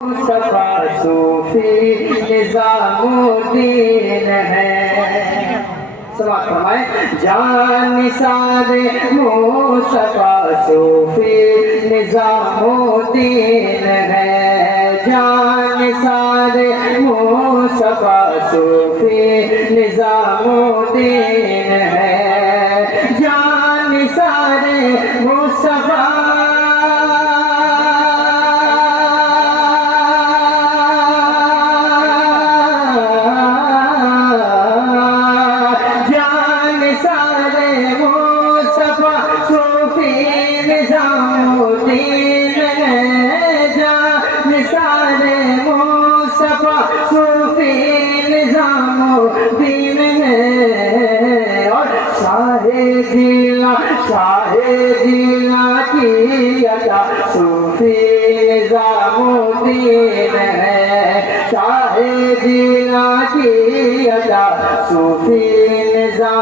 सफा सूफी निजामुद्दीन है। समाज फरमाए जान सारे मुस्तफा सूफी निजामुद्दीन है। जान सारे मुस्तफा सूफी निजामुद्दीन है। जान सारे मुस्तफा सूफी निजामुद्दीन है। जान सारे मुस्तफा सूफी निजामुद्दीन है। और शाहे जिला की अता सूफी निजामुद्दीन है। शाहे जिला की अता सूफी निजाम